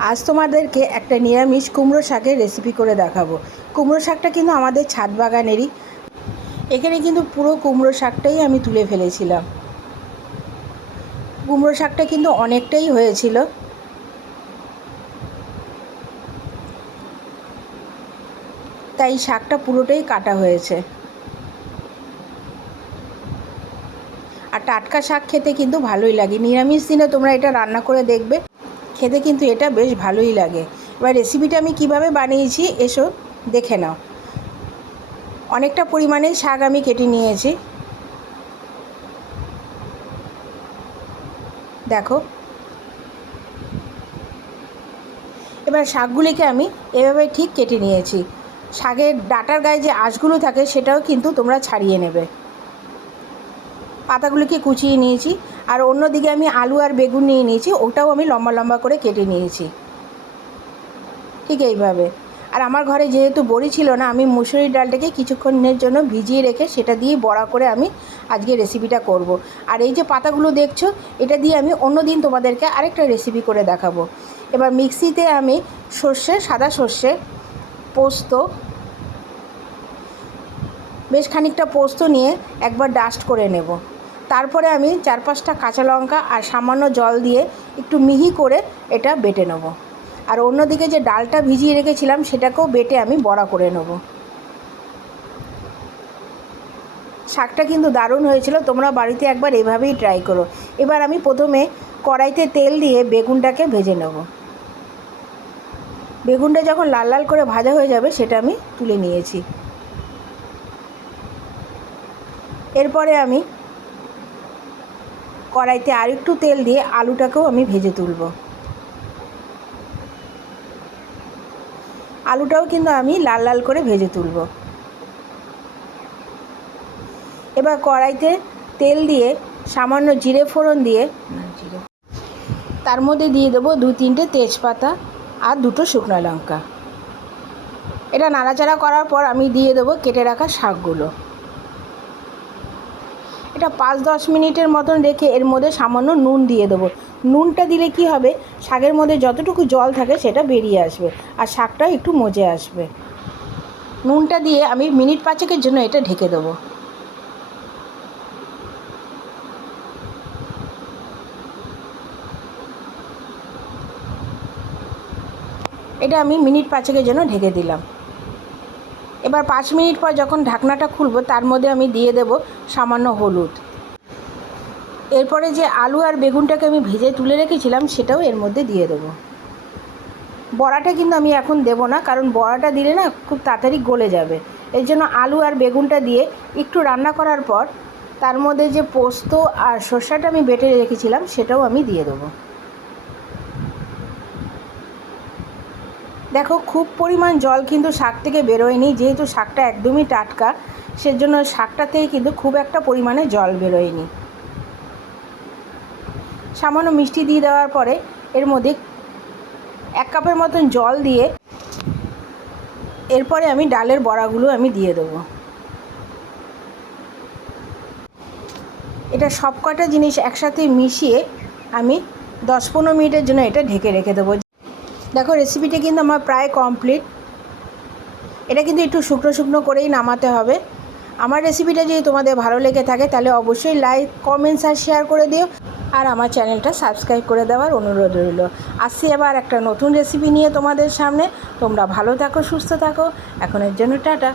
আজ তোমাদেরকে একটা নিরামিষ কুমড়ো শাকের রেসিপি করে দেখাবো। কুমড়ো শাকটা কিন্তু আমাদের ছাদ বাগানেরই। এখানে কিন্তু পুরো কুমড়ো শাকটাই আমি তুলে ফেলেছিলাম। কুমড়ো শাকটা কিন্তু অনেকটাই হয়েছিল। তাই শাকটা পুরোটাই কাটা হয়েছে। আর টাটকা শাক খেতে কিন্তু ভালোই লাগে। নিরামিষ দিনে তোমরা এটা রান্না করে দেখবে। খেতে কিন্তু এটা বেশ ভালোই লাগে। এবার রেসিপিটা আমি কীভাবে বানিয়েছি, এসো দেখে নাও। অনেকটা পরিমাণেই শাক আমি কেটে নিয়েছি। দেখো। এবার শাকগুলিকে আমি এভাবে ঠিক কেটে নিয়েছি। শাকের ডাটার গায়ে যে আঁশগুলো থাকে, সেটাও কিন্তু তোমরা ছাড়িয়ে নেবে। পাতাগুলোকে কুচিয়ে নিয়েছি। আর অন্যদিকে আমি আলু আর বেগুন নিয়ে নিয়েছি, ওটাও আমি লম্বা লম্বা করে কেটে নিয়েছি। ঠিক এইভাবে। আর আমার ঘরে যেহেতু বড়ি ছিল না, আমি মুসুরির ডালটাকে কিছুক্ষণের জন্য ভিজিয়ে রেখে সেটা দিয়ে বড়া করে আমি আজকে রেসিপিটা করব। আর এই যে পাতাগুলো দেখছ, এটা দিয়ে আমি অন্য দিন তোমাদেরকে আরেকটা রেসিপি করে দেখাবো। এবার মিক্সিতে আমি সর্ষে, সাদা সর্ষে, পোস্ত, বেশ খানিকটা পোস্ত নিয়ে একবার ডাস্ট করে নেব। তারপরে আমি চার পাঁচটা কাঁচা লঙ্কা আর সামান্য জল দিয়ে একটু মিহি করে এটা বেটে নেব। আর অন্যদিকে যে ডালটা ভিজিয়ে রেখেছিলাম, সেটাকেও বেটে আমি বড়া করে নেব। শাকটা কিন্তু দারুণ হয়েছিল, তোমরা বাড়িতে একবার এভাবেই ট্রাই করো। এবার আমি প্রথমে কড়াইতে তেল দিয়ে বেগুনটাকে ভেজে নেব। বেগুনটা যখন লাল লাল করে ভাজা হয়ে যাবে, সেটা আমি তুলে নিয়েছি। এরপরে আমি কড়াইতে আরেকটু তেল দিয়ে আলুটাকেও আমি ভেজে তুলব। আলুটাও কিন্তু আমি লাল লাল করে ভেজে তুলব। এবার কড়াইতে তেল দিয়ে সামান্য জিরে ফোড়ন দিয়ে তার মধ্যে দিয়ে দেবো দু তিনটে তেজপাতা আর দুটো শুকনো লঙ্কা। এটা নাড়াচাড়া করার পর আমি দিয়ে দেবো কেটে রাখা শাকগুলো। এটা পাঁচ দশ মিনিটের মতন রেখে এর মধ্যে সামান্য নুন দিয়ে দেবো। নুনটা দিলে কি হবে? শাকের মধ্যে যতটুকু জল থাকে সেটা বেরিয়ে আসবে আর শাকটা একটু মজে আসবে। নুনটা দিয়ে আমি মিনিট পাঁচেকের জন্য এটা ঢেকে দেবো। এটা আমি মিনিট পাঁচেকের জন্য ঢেকে দিলাম। এবার পাঁচ মিনিট পর যখন ঢাকনাটা খুলবো, তার মধ্যে আমি দিয়ে দেব সামান্য হলুদ। এরপরে যে আলু আর বেগুনটাকে আমি ভেজে তুলে রেখেছিলাম, সেটাও এর মধ্যে দিয়ে দেবো। বড়াটা কিন্তু আমি এখন দেব না, কারণ বড়াটা দিলে না খুব তাড়াতাড়ি গলে যাবে। এর জন্য আলু আর বেগুনটা দিয়ে একটু রান্না করার পর, তার মধ্যে যে পোস্ত আর সর্ষাটা আমি বেটে রেখেছিলাম, সেটাও আমি দিয়ে দেবো। দেখো, খুব পরিমাণ জল কিন্তু শাক থেকে বেরোয়নি। যেহেতু শাকটা একদমই টাটকা, সেজন্য শাকটা থেকে কিন্তু খুব একটা পরিমাণে জল বেরোয়নি। সামান্য মিষ্টি দিয়ে দেওয়ার পরে এর মধ্যে এক কাপের মতন জল দিয়ে এরপরে আমি ডালের বড়াগুলো আমি দিয়ে দেবো। এটা সব কটা জিনিস একসাথে মিশিয়ে আমি দশ পনেরো মিনিটের জন্য এটা ঢেকে রেখে দেবো। দেখো রেসিপিটা কিন্তু আমার প্রায় কমপ্লিট এটা কিন্তু একটু শুকনো শুকনো করেই নামাতে হবে। আমার রেসিপিটা যদি তোমাদের ভালো লেগে থাকে, তাহলে অবশ্যই লাইক কমেন্টস আর শেয়ার করে দিও। আর আমার চ্যানেলটা সাবস্ক্রাইব করে দেওয়ার অনুরোধ রইল। আসছি আবার একটা নতুন রেসিপি নিয়ে তোমাদের সামনে। তোমরা ভালো থাকো, সুস্থ থাকো। এখনের জন্য টাটা।